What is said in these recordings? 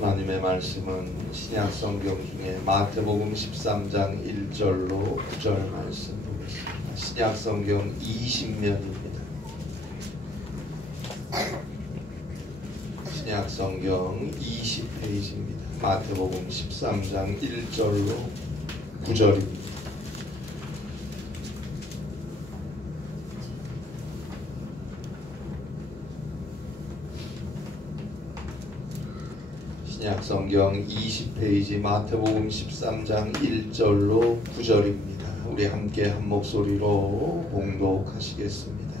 하나님의 말씀은 신약 성경 중에 마태복음 13장 1절로 9절 말씀 보겠습니다. 신약 성경 20면입니다. 신약 성경 20페이지입니다. 마태복음 13장 1절로 9절입니다. 신약 성경 20페이지 마태복음 13장 1절로 9절입니다. 우리 함께 한 목소리로 봉독하시겠습니다.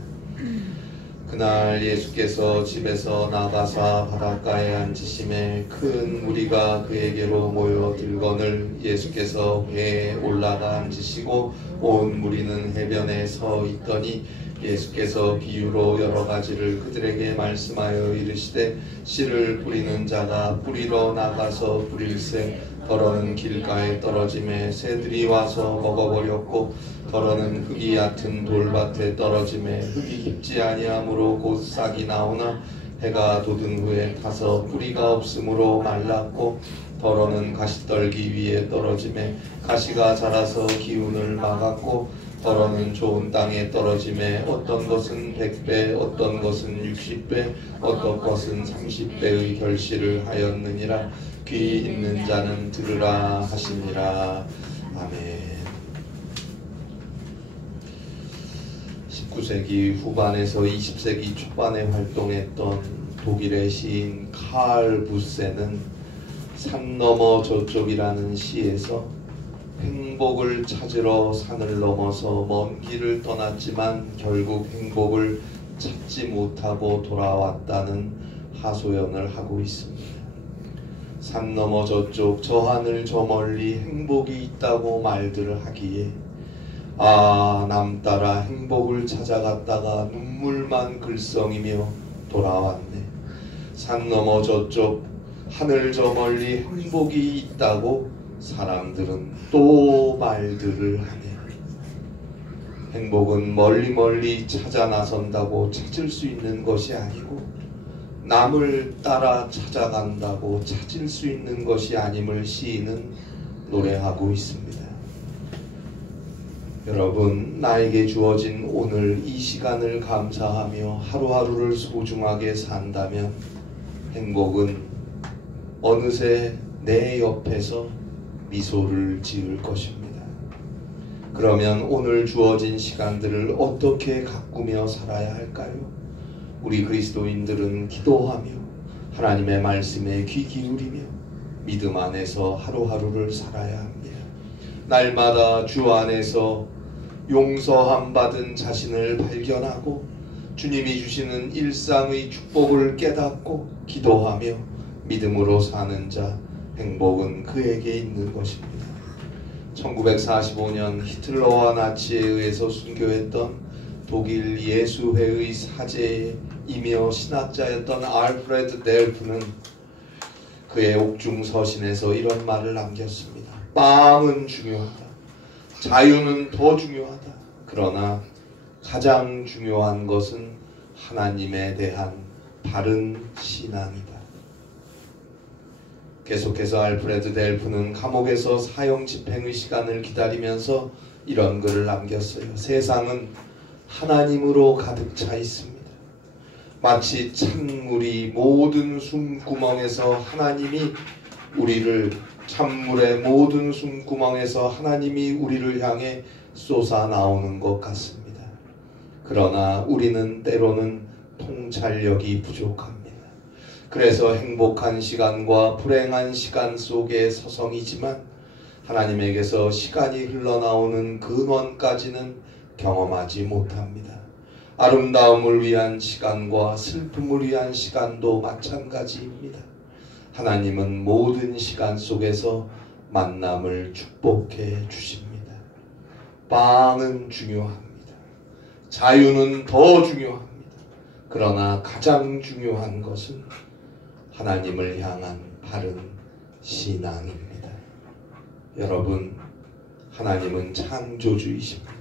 그날 예수께서 집에서 나가사 바닷가에 앉으심에 큰 무리가 그에게로 모여들거늘 예수께서 배에 올라가 앉으시고 온 무리는 해변에 서 있더니 예수께서 비유로 여러 가지를 그들에게 말씀하여 이르시되 씨를 뿌리는 자가 뿌리러 나가서 뿌릴새 더러는 길가에 떨어짐에 새들이 와서 먹어버렸고 더러는 흙이 얕은 돌밭에 떨어짐에 흙이 깊지 아니하므로 곧 싹이 나오나 해가 돋은 후에 타서 뿌리가 없으므로 말랐고 더러는 가시떨기 위에 떨어짐에 가시가 자라서 기운을 막았고 더러는 좋은 땅에 떨어짐에 어떤 것은 100배 어떤 것은 60배 어떤 것은 30배의 결실을 하였느니라. 귀 있는 자는 들으라 하시니라. 아멘. 19세기 후반에서 20세기 초반에 활동했던 독일의 시인 칼 부세는 산 너머 저쪽이라는 시에서 행복을 찾으러 산을 넘어서 먼 길을 떠났지만 결국 행복을 찾지 못하고 돌아왔다는 하소연을 하고 있습니다. 산 너머 저쪽 저 하늘 저 멀리 행복이 있다고 말들을 하기에 남 따라 행복을 찾아갔다가 눈물만 글썽이며 돌아왔네. 산 너머 저쪽 하늘 저 멀리 행복이 있다고 사람들은 또 말들을 하네. 행복은 멀리 찾아 나선다고 찾을 수 있는 것이 아니고 남을 따라 찾아간다고 찾을 수 있는 것이 아님을 시인은 노래하고 있습니다. 여러분, 나에게 주어진 오늘 이 시간을 감사하며 하루하루를 소중하게 산다면 행복은 어느새 내 옆에서 미소를 지을 것입니다. 그러면 오늘 주어진 시간들을 어떻게 가꾸며 살아야 할까요? 우리 그리스도인들은 기도하며 하나님의 말씀에 귀 기울이며 믿음 안에서 하루하루를 살아야 합니다. 날마다 주 안에서 용서함 받은 자신을 발견하고 주님이 주시는 일상의 축복을 깨닫고 기도하며 믿음으로 사는 자 행복은 그에게 있는 것입니다. 1945년 히틀러와 나치에 의해서 순교했던 독일 예수회의 사제이며 신학자였던 알프레드 델프는 그의 옥중 서신에서 이런 말을 남겼습니다. 빵은 중요하다. 자유는 더 중요하다. 그러나 가장 중요한 것은 하나님에 대한 바른 신앙이다. 계속해서 알프레드 델프는 감옥에서 사형 집행의 시간을 기다리면서 이런 글을 남겼어요. 세상은 하나님으로 가득 차 있습니다. 마치 찬물이 모든 숨구멍에서 하나님이 우리를 찬물의 모든 숨구멍에서 하나님이 우리를 향해 쏟아 나오는 것 같습니다. 그러나 우리는 때로는 통찰력이 부족합니다. 그래서 행복한 시간과 불행한 시간 속에 서성이지만 하나님에게서 시간이 흘러나오는 근원까지는 경험하지 못합니다. 아름다움을 위한 시간과 슬픔을 위한 시간도 마찬가지입니다. 하나님은 모든 시간 속에서 만남을 축복해 주십니다. 빵은 중요합니다. 자유는 더 중요합니다. 그러나 가장 중요한 것은 하나님을 향한 바른 신앙입니다. 여러분, 하나님은 창조주이십니다.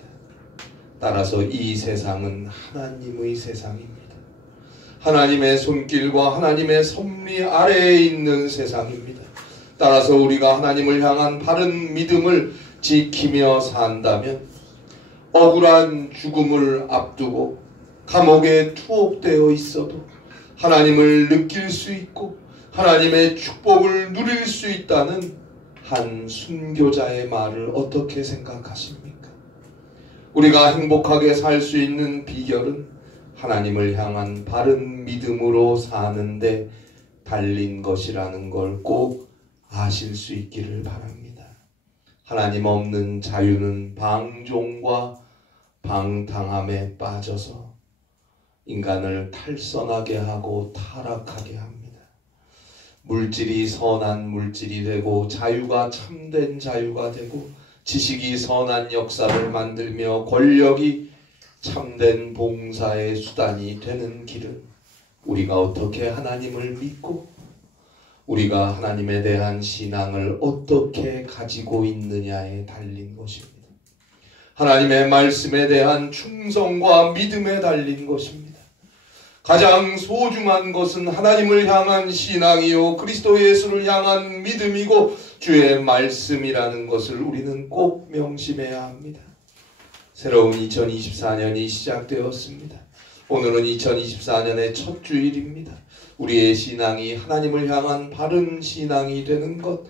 따라서 이 세상은 하나님의 세상입니다. 하나님의 손길과 하나님의 섭리 아래에 있는 세상입니다. 따라서 우리가 하나님을 향한 바른 믿음을 지키며 산다면 억울한 죽음을 앞두고 감옥에 투옥되어 있어도 하나님을 느낄 수 있고 하나님의 축복을 누릴 수 있다는 한 순교자의 말을 어떻게 생각하십니까? 우리가 행복하게 살 수 있는 비결은 하나님을 향한 바른 믿음으로 사는데 달린 것이라는 걸 꼭 아실 수 있기를 바랍니다. 하나님 없는 자유는 방종과 방탕함에 빠져서 인간을 탈선하게 하고 타락하게 합니다. 물질이 선한 물질이 되고 자유가 참된 자유가 되고 지식이 선한 역사를 만들며 권력이 참된 봉사의 수단이 되는 길은 우리가 어떻게 하나님을 믿고 우리가 하나님에 대한 신앙을 어떻게 가지고 있느냐에 달린 것입니다. 하나님의 말씀에 대한 충성과 믿음에 달린 것입니다. 가장 소중한 것은 하나님을 향한 신앙이요 그리스도 예수를 향한 믿음이고 주의 말씀이라는 것을 우리는 꼭 명심해야 합니다. 새로운 2024년이 시작되었습니다. 오늘은 2024년의 첫 주일입니다. 우리의 신앙이 하나님을 향한 바른 신앙이 되는 것,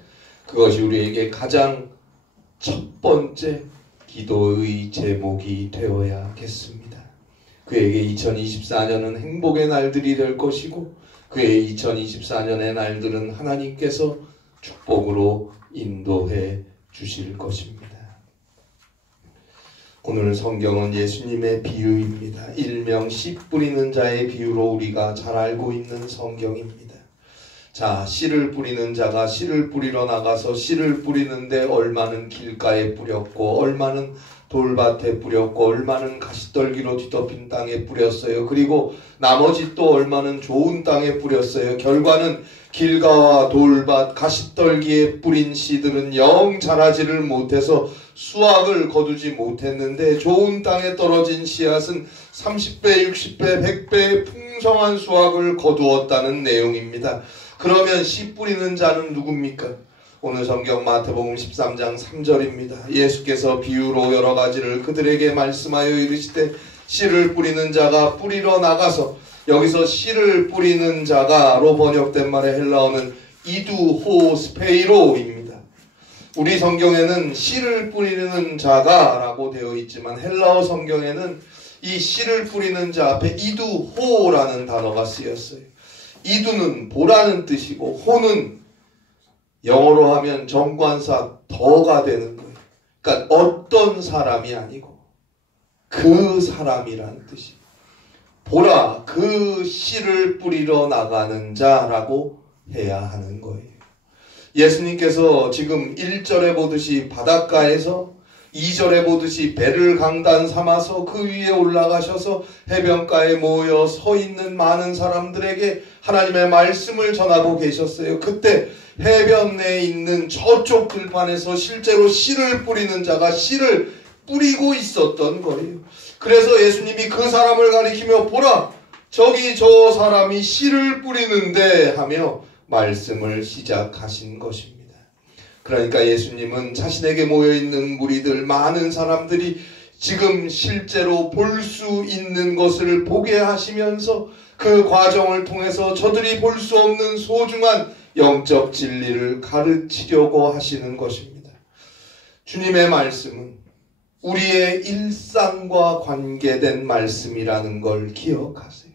그것이 우리에게 가장 첫 번째 기도의 제목이 되어야겠습니다. 그에게 2024년은 행복의 날들이 될 것이고 그의 2024년의 날들은 하나님께서 축복으로 인도해 주실 것입니다. 오늘 성경은 예수님의 비유입니다. 일명 씨 뿌리는 자의 비유로 우리가 잘 알고 있는 성경입니다. 자, 씨를 뿌리는 자가 씨를 뿌리러 나가서 씨를 뿌리는데 얼마는 길가에 뿌렸고 얼마는 돌밭에 뿌렸고 얼마는 가시떨기로 뒤덮인 땅에 뿌렸어요. 그리고 나머지 또 얼마는 좋은 땅에 뿌렸어요. 결과는 길가와 돌밭, 가시떨기에 뿌린 씨들은 영 자라지를 못해서 수확을 거두지 못했는데 좋은 땅에 떨어진 씨앗은 30배, 60배, 100배의 풍성한 수확을 거두었다는 내용입니다. 그러면 씨 뿌리는 자는 누굽니까? 오늘 성경 마태복음 13장 3절입니다. 예수께서 비유로 여러 가지를 그들에게 말씀하여 이르시되 씨를 뿌리는 자가 뿌리러 나가서, 여기서 씨를 뿌리는 자가로 번역된 말의 헬라어는 이두호스페이로입니다. 우리 성경에는 씨를 뿌리는 자가 라고 되어 있지만 헬라어 성경에는 이 씨를 뿌리는 자 앞에 이두호라는 단어가 쓰였어요. 이두는 보라는 뜻이고 호는 영어로 하면 정관사 더가 되는 거예요. 그러니까 어떤 사람이 아니고 그 사람이라는 뜻이에요. 보라, 그 씨를 뿌리러 나가는 자라고 해야 하는 거예요. 예수님께서 지금 1절에 보듯이 바닷가에서 2절에 보듯이 배를 강단 삼아서 그 위에 올라가셔서 해변가에 모여 서 있는 많은 사람들에게 하나님의 말씀을 전하고 계셨어요. 그때 해변 내에 있는 저쪽 들판에서 실제로 씨를 뿌리는 자가 씨를 뿌리고 있었던 거예요. 그래서 예수님이 그 사람을 가리키며 보라, 저기 저 사람이 씨를 뿌리는데 하며 말씀을 시작하신 것입니다. 그러니까 예수님은 자신에게 모여있는 무리들, 많은 사람들이 지금 실제로 볼 수 있는 것을 보게 하시면서 그 과정을 통해서 저들이 볼 수 없는 소중한 영적 진리를 가르치려고 하시는 것입니다. 주님의 말씀은 우리의 일상과 관계된 말씀이라는 걸 기억하세요.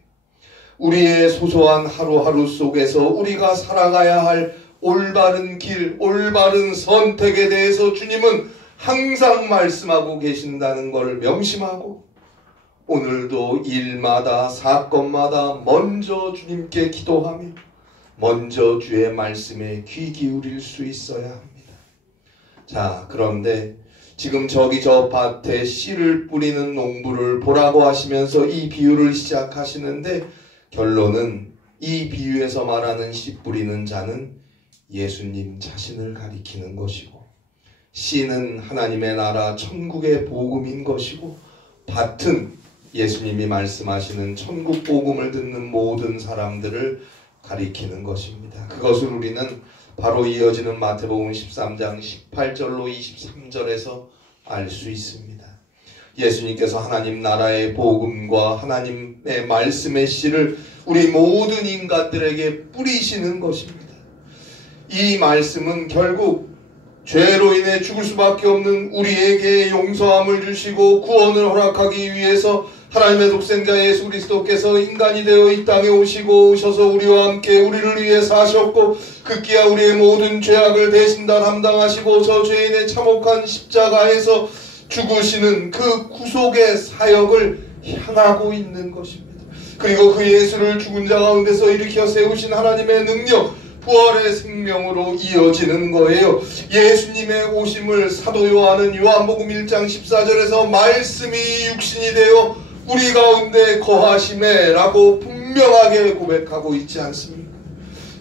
우리의 소소한 하루하루 속에서 우리가 살아가야 할 올바른 길, 올바른 선택에 대해서 주님은 항상 말씀하고 계신다는 걸 명심하고 오늘도 일마다 사건마다 먼저 주님께 기도하며 먼저 주의 말씀에 귀 기울일 수 있어야 합니다. 자, 그런데 지금 저기 저 밭에 씨를 뿌리는 농부를 보라고 하시면서 이 비유를 시작하시는데 결론은 이 비유에서 말하는 씨 뿌리는 자는 예수님 자신을 가리키는 것이고 씨는 하나님의 나라 천국의 복음인 것이고 밭은 예수님이 말씀하시는 천국 복음을 듣는 모든 사람들을 가리키는 것입니다. 그것을 우리는 바로 이어지는 마태복음 13장 18절로 23절에서 알 수 있습니다. 예수님께서 하나님 나라의 복음과 하나님의 말씀의 씨를 우리 모든 인간들에게 뿌리시는 것입니다. 이 말씀은 결국 죄로 인해 죽을 수밖에 없는 우리에게 용서함을 주시고 구원을 허락하기 위해서 하나님의 독생자 예수 그리스도께서 인간이 되어 이 땅에 오셔서 우리와 함께 우리를 위해 사셨고 급기야 우리의 모든 죄악을 대신 다 담당하시고 저 죄인의 참혹한 십자가에서 죽으시는 그 구속의 사역을 향하고 있는 것입니다. 그리고 그 예수를 죽은 자 가운데서 일으켜 세우신 하나님의 능력, 부활의 생명으로 이어지는 거예요. 예수님의 오심을 사도 요한은 요한복음 1장 14절에서 말씀이 육신이 되어 우리 가운데 거하심에 라고 분명하게 고백하고 있지 않습니까?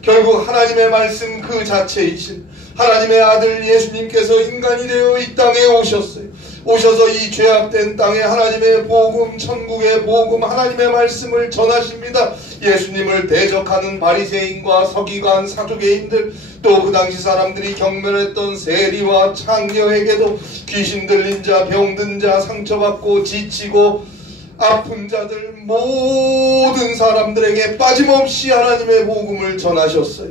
결국 하나님의 말씀 그 자체이신 하나님의 아들 예수님께서 인간이 되어 이 땅에 오셨어요. 오셔서 이 죄악된 땅에 하나님의 복음, 천국의 복음, 하나님의 말씀을 전하십니다. 예수님을 대적하는 바리새인과 서기관, 사두개인들, 또 그 당시 사람들이 경멸했던 세리와 창녀에게도 귀신 들린 자, 병든 자, 상처받고 지치고 아픈 자들 모든 사람들에게 빠짐없이 하나님의 복음을 전하셨어요.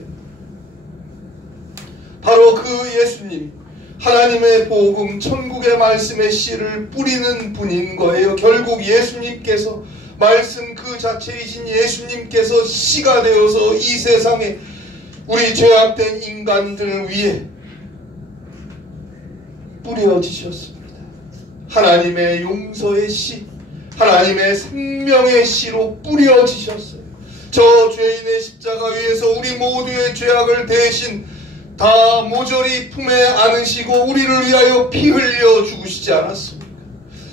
바로 그 예수님, 하나님의 복음, 천국의 말씀의 씨를 뿌리는 분인 거예요. 결국 예수님께서, 말씀 그 자체이신 예수님께서 씨가 되어서 이 세상에 우리 죄악된 인간들 위해 뿌려지셨습니다. 하나님의 용서의 씨, 하나님의 생명의 씨로 뿌려지셨어요. 저 죄인의 십자가 위에서 우리 모두의 죄악을 대신 다 모조리 품에 안으시고 우리를 위하여 피 흘려 죽으시지 않았습니까?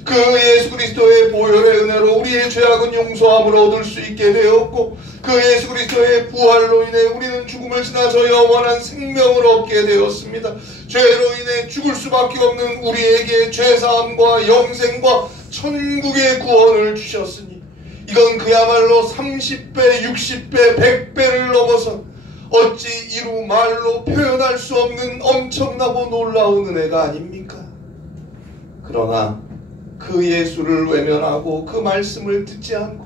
그 예수 그리스도의 보혈의 은혜로 우리의 죄악은 용서함을 얻을 수 있게 되었고 그 예수 그리스도의 부활로 인해 우리는 죽음을 지나서 영원한 생명을 얻게 되었습니다. 죄로 인해 죽을 수밖에 없는 우리에게 죄사함과 영생과 천국의 구원을 주셨으니 이건 그야말로 30배, 60배, 100배를 넘어서 어찌 이루 말로 표현할 수 없는 엄청나고 놀라운 은혜가 아닙니까? 그러나 그 예수를 외면하고 그 말씀을 듣지 않고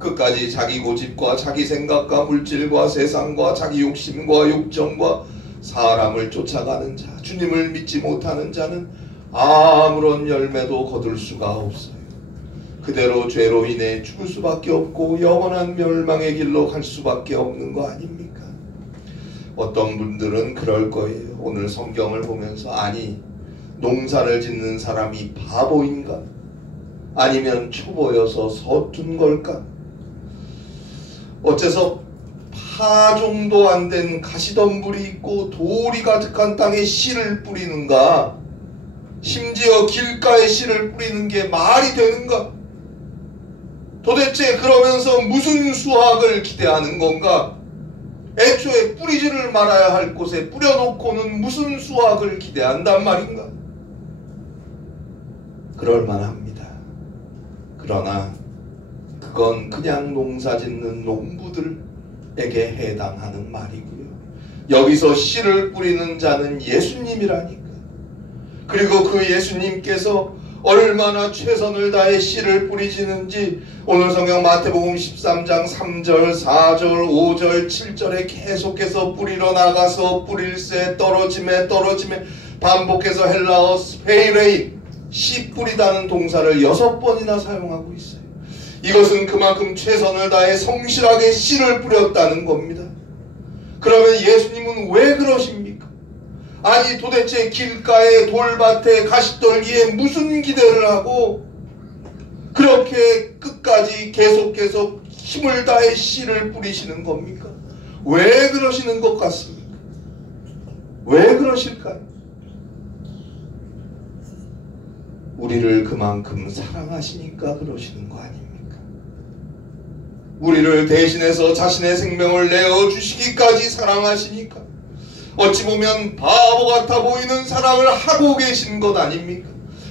끝까지 자기 고집과 자기 생각과 물질과 세상과 자기 욕심과 욕정과 사람을 쫓아가는 자, 주님을 믿지 못하는 자는 아무런 열매도 거둘 수가 없어요. 그대로 죄로 인해 죽을 수밖에 없고 영원한 멸망의 길로 갈 수밖에 없는 거 아닙니까? 어떤 분들은 그럴 거예요. 오늘 성경을 보면서 아니 농사를 짓는 사람이 바보인가? 아니면 초보여서 서툰 걸까? 어째서 파 정도 안 된 가시덤불이 있고 돌이 가득한 땅에 씨를 뿌리는가? 심지어 길가에 씨를 뿌리는 게 말이 되는가? 도대체 그러면서 무슨 수확을 기대하는 건가? 애초에 뿌리지를 말아야 할 곳에 뿌려놓고는 무슨 수확을 기대한단 말인가? 그럴만합니다. 그러나 그건 그냥 농사 짓는 농부들에게 해당하는 말이고요. 여기서 씨를 뿌리는 자는 예수님이라니까. 그리고 그 예수님께서 얼마나 최선을 다해 씨를 뿌리시는지 오늘 성경 마태복음 13장 3절, 4절, 5절, 7절에 계속해서 뿌리러 나가서 뿌릴새 떨어짐에 반복해서 헬라어 스페이레이 씨 뿌리다는 동사를 6번이나 사용하고 있어요. 이것은 그만큼 최선을 다해 성실하게 씨를 뿌렸다는 겁니다. 그러면 예수님은 왜 그러십니까? 아니 도대체 길가에 돌밭에 가시떨기에 무슨 기대를 하고 그렇게 끝까지 계속해서 힘을 다해 씨를 뿌리시는 겁니까? 왜 그러시는 것 같습니까? 왜 그러실까요? 우리를 그만큼 사랑하시니까 그러시는 거 아닙니까? 우리를 대신해서 자신의 생명을 내어주시기까지 사랑하시니까 어찌 보면 바보 같아 보이는 사랑을 하고 계신 것 아닙니까?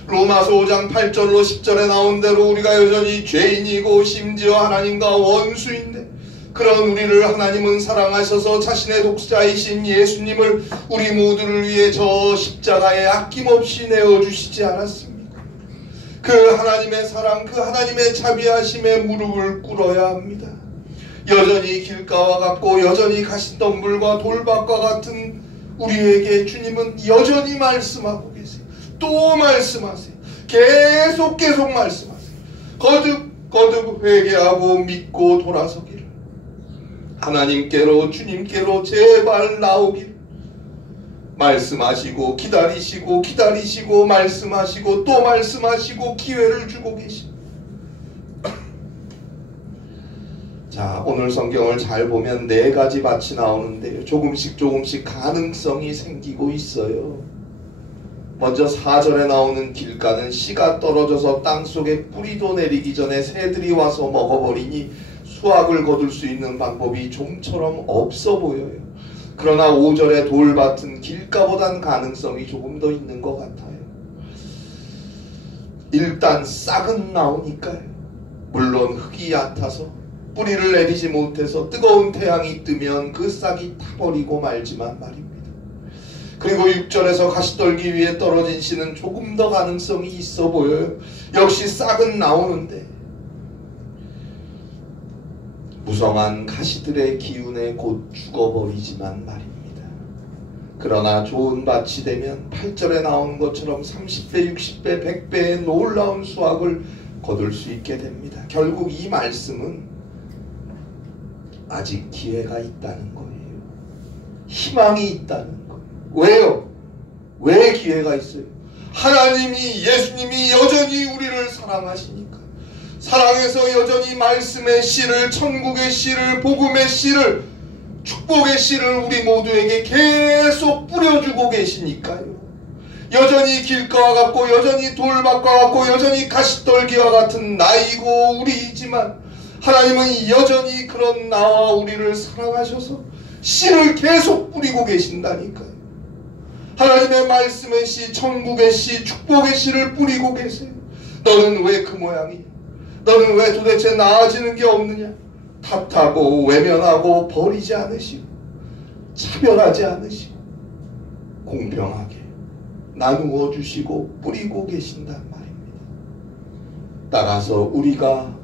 로마서 5장 8절로 10절에 나온 대로 우리가 여전히 죄인이고 심지어 하나님과 원수인데 그런 우리를 하나님은 사랑하셔서 자신의 독자이신 예수님을 우리 모두를 위해 저 십자가에 아낌없이 내어주시지 않았습니까? 그 하나님의 사랑, 그 하나님의 자비하심에 무릎을 꿇어야 합니다. 여전히 길가와 같고 여전히 가시덤불과 돌밭과 같은 우리에게 주님은 여전히 말씀하고 계세요. 또 말씀하세요. 계속 말씀하세요. 거듭 회개하고 믿고 돌아서기를, 하나님께로 주님께로 제발 나오기를 말씀하시고 기다리시고 말씀하시고 또 말씀하시고 기회를 주고 계십니다. 자, 오늘 성경을 잘 보면 4가지 밭이 나오는데요. 조금씩 가능성이 생기고 있어요. 먼저 4절에 나오는 길가는 씨가 떨어져서 땅속에 뿌리도 내리기 전에 새들이 와서 먹어버리니 수확을 거둘 수 있는 방법이 좀처럼 없어 보여요. 그러나 5절의 돌밭은 길가보단 가능성이 조금 더 있는 것 같아요. 일단 싹은 나오니까요. 물론 흙이 얕아서 뿌리를 내리지 못해서 뜨거운 태양이 뜨면 그 싹이 타버리고 말지만 말입니다. 그리고 6절에서 가시떨기 위에 떨어진 씨는 조금 더 가능성이 있어 보여요. 역시 싹은 나오는데 무성한 가시들의 기운에 곧 죽어버리지만 말입니다. 그러나 좋은 밭이 되면 8절에 나온 것처럼 30배, 60배, 100배의 놀라운 수확을 거둘 수 있게 됩니다. 결국 이 말씀은 아직 기회가 있다는 거예요. 희망이 있다는 거예요. 왜요? 왜 기회가 있어요? 하나님이, 예수님이 여전히 우리를 사랑하시니까. 사랑해서 여전히 말씀의 씨를, 천국의 씨를, 복음의 씨를, 축복의 씨를 우리 모두에게 계속 뿌려주고 계시니까요. 여전히 길가와 같고 여전히 돌밭과 같고 여전히 가시떨기와 같은 나이고 우리이지만 하나님은 여전히 그런 나와 우리를 사랑하셔서 씨를 계속 뿌리고 계신다니까요. 하나님의 말씀의 씨, 천국의 씨, 축복의 씨를 뿌리고 계세요. 너는 왜 그 모양이냐? 너는 왜 도대체 나아지는 게 없느냐? 탓하고 외면하고 버리지 않으시고 차별하지 않으시고 공평하게 나누어 주시고 뿌리고 계신단 말입니다. 따라서 우리가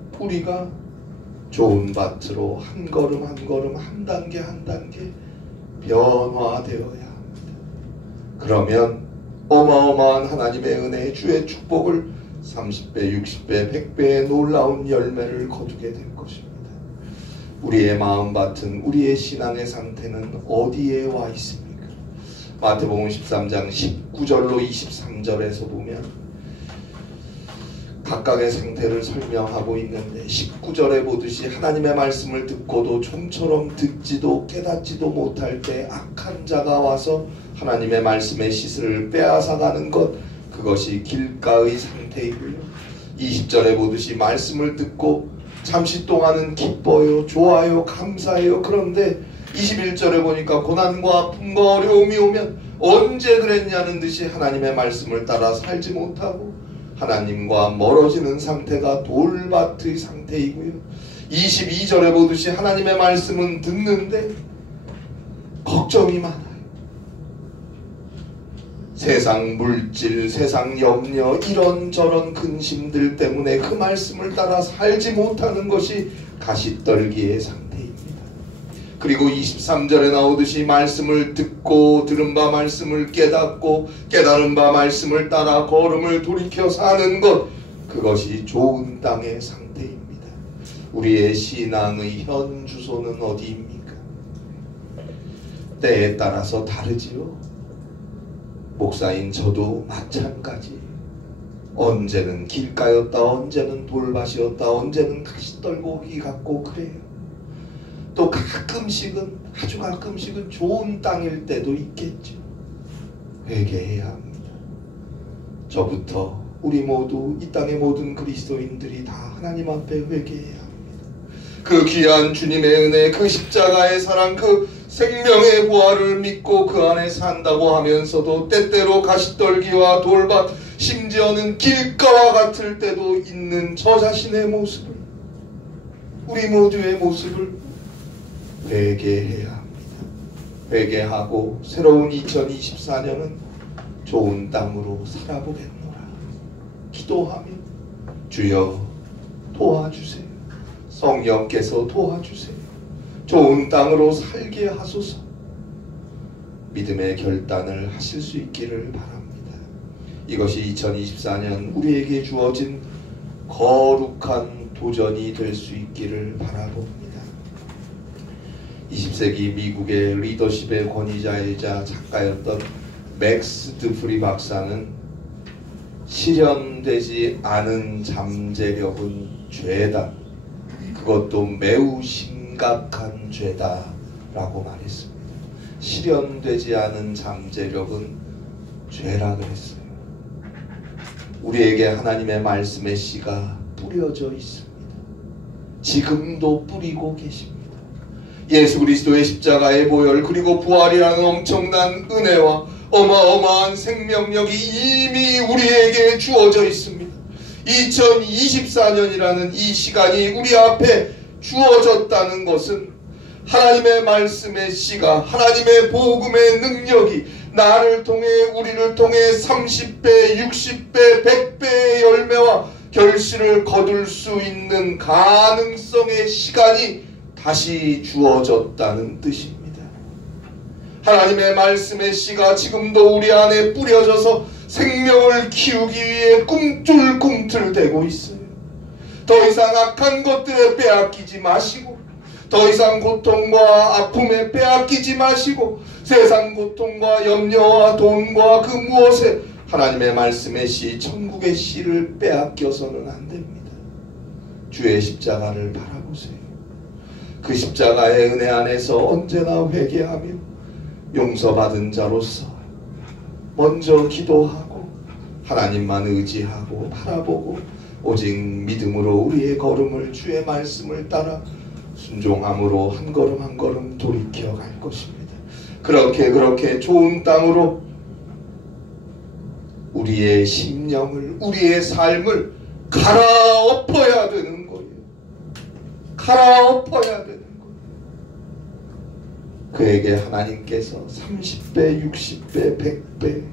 좋은 밭으로 한 걸음 한 단계 변화되어야 합니다. 그러면 어마어마한 하나님의 은혜의 주의 축복을 30배, 60배, 100배의 놀라운 열매를 거두게 될 것입니다. 우리의 마음밭은, 우리의 신앙의 상태는 어디에 와 있습니까? 마태복음 13장 19절로 23절에서 보면 각각의 상태를 설명하고 있는데 19절에 보듯이 하나님의 말씀을 듣고도 좀처럼 듣지도 깨닫지도 못할 때 악한 자가 와서 하나님의 말씀의 씨를 빼앗아가는 것, 그것이 길가의 상태이고요. 20절에 보듯이 말씀을 듣고 잠시 동안은 기뻐요, 좋아요, 감사해요. 그런데 21절에 보니까 고난과 아픔과 어려움이 오면 언제 그랬냐는 듯이 하나님의 말씀을 따라 살지 못하고 하나님과 멀어지는 상태가 돌밭의 상태이고요. 22절에 보듯이 하나님의 말씀은 듣는데 걱정이 많아요. 세상 물질, 세상 염려, 이런저런 근심들 때문에 그 말씀을 따라 살지 못하는 것이 가시떨기의 상태입니다. 그리고 23절에 나오듯이 말씀을 듣고 들은 바 말씀을 깨닫고 깨달은 바 말씀을 따라 걸음을 돌이켜 사는 것, 그것이 좋은 땅의 상태입니다. 우리의 신앙의 현 주소는 어디입니까? 때에 따라서 다르지요. 목사인 저도 마찬가지. 언제는 길가였다, 언제는 돌밭이었다, 언제는 가시떨기 같고 그래요. 또 가끔씩은, 아주 가끔씩은 좋은 땅일 때도 있겠죠. 회개해야 합니다. 저부터 우리 모두, 이 땅의 모든 그리스도인들이 다 하나님 앞에 회개해야 합니다. 그 귀한 주님의 은혜, 그 십자가의 사랑, 그 생명의 부활을 믿고 그 안에 산다고 하면서도 때때로 가시떨기와 돌밭, 심지어는 길가와 같을 때도 있는 저 자신의 모습을, 우리 모두의 모습을 회개해야 합니다. 회개하고 새로운 2024년은 좋은 땅으로 살아보겠노라 기도하며 주여 도와주세요. 성령께서 도와주세요. 좋은 땅으로 살게 하소서. 믿음의 결단을 하실 수 있기를 바랍니다. 이것이 2024년 우리에게 주어진 거룩한 도전이 될 수 있기를 바라봅니다. 20세기 미국의 리더십의 권위자이자 작가였던 맥스 드프리 박사는 실현되지 않은 잠재력은 죄다, 그것도 매우 심각한 죄다 라고 말했습니다. 실현되지 않은 잠재력은 죄라 그랬어요. 우리에게 하나님의 말씀의 씨가 뿌려져 있습니다. 지금도 뿌리고 계십니다. 예수 그리스도의 십자가의 보혈 그리고 부활이라는 엄청난 은혜와 어마어마한 생명력이 이미 우리에게 주어져 있습니다. 2024년이라는 이 시간이 우리 앞에 주어졌다는 것은 하나님의 말씀의 씨가, 하나님의 복음의 능력이 나를 통해, 우리를 통해 30배, 60배, 100배의 열매와 결실을 거둘 수 있는 가능성의 시간이 다시 주어졌다는 뜻입니다. 하나님의 말씀의 씨가 지금도 우리 안에 뿌려져서 생명을 키우기 위해 꿈틀꿈틀대고 있어요. 더 이상 악한 것들에 빼앗기지 마시고, 더 이상 고통과 아픔에 빼앗기지 마시고, 세상 고통과 염려와 돈과 그 무엇에 하나님의 말씀의 씨, 천국의 씨를 빼앗겨서는 안 됩니다. 주의 십자가를 바라보세요. 그 십자가의 은혜 안에서 언제나 회개하며 용서받은 자로서 먼저 기도하고 하나님만 의지하고 바라보고 오직 믿음으로 우리의 걸음을, 주의 말씀을 따라 순종함으로 한 걸음 한 걸음 돌이켜 갈 것입니다. 그렇게 좋은 땅으로 우리의 심령을, 우리의 삶을 갈아엎어야 되는 거예요. 갈아엎어야 되는 거예요. 그에게 하나님께서 30배, 60배, 100배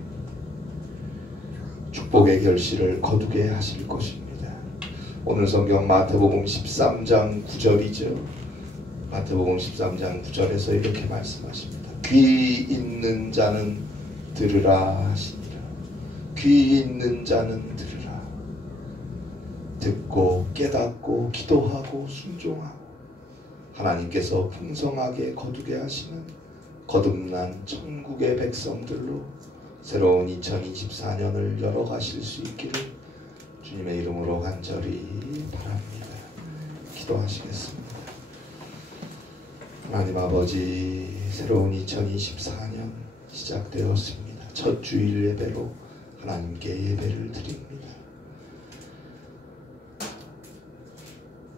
축복의 결실을 거두게 하실 것입니다. 오늘 성경 마태복음 13장 9절이죠. 마태복음 13장 9절에서 이렇게 말씀하십니다. 귀 있는 자는 들으라 하시니라. 귀 있는 자는 들으라. 듣고 깨닫고 기도하고 순종하고 하나님께서 풍성하게 거두게 하시는 거듭난 천국의 백성들로 새로운 2024년을 열어가실 수 있기를 주님의 이름으로 간절히 바랍니다. 기도하시겠습니다. 하나님 아버지, 새로운 2024년 시작되었습니다. 첫 주일 예배로 하나님께 예배를 드립니다.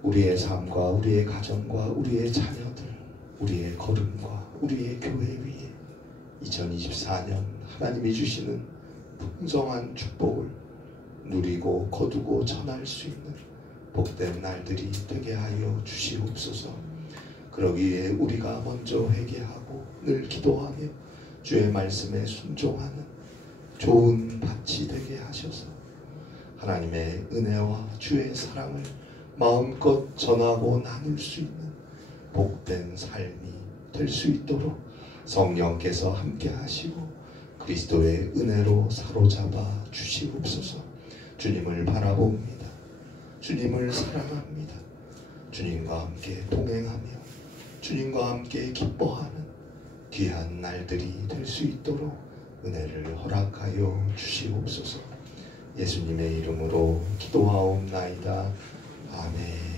우리의 삶과 우리의 가정과 우리의 자녀들, 우리의 걸음과 우리의 교회 위에 2024년 하나님이 주시는 풍성한 축복을 누리고 거두고 전할 수 있는 복된 날들이 되게 하여 주시옵소서. 그러기에 우리가 먼저 회개하고 늘 기도하며 주의 말씀에 순종하는 좋은 밭이 되게 하셔서 하나님의 은혜와 주의 사랑을 마음껏 전하고 나눌 수 있는 복된 삶이 될 수 있도록 성령께서 함께 하시고 그리스도의 은혜로 사로잡아 주시옵소서. 주님을 바라봅니다. 주님을 사랑합니다. 주님과 함께 동행하며 주님과 함께 기뻐하는 귀한 날들이 될 수 있도록 은혜를 허락하여 주시옵소서. 예수님의 이름으로 기도하옵나이다. 아멘.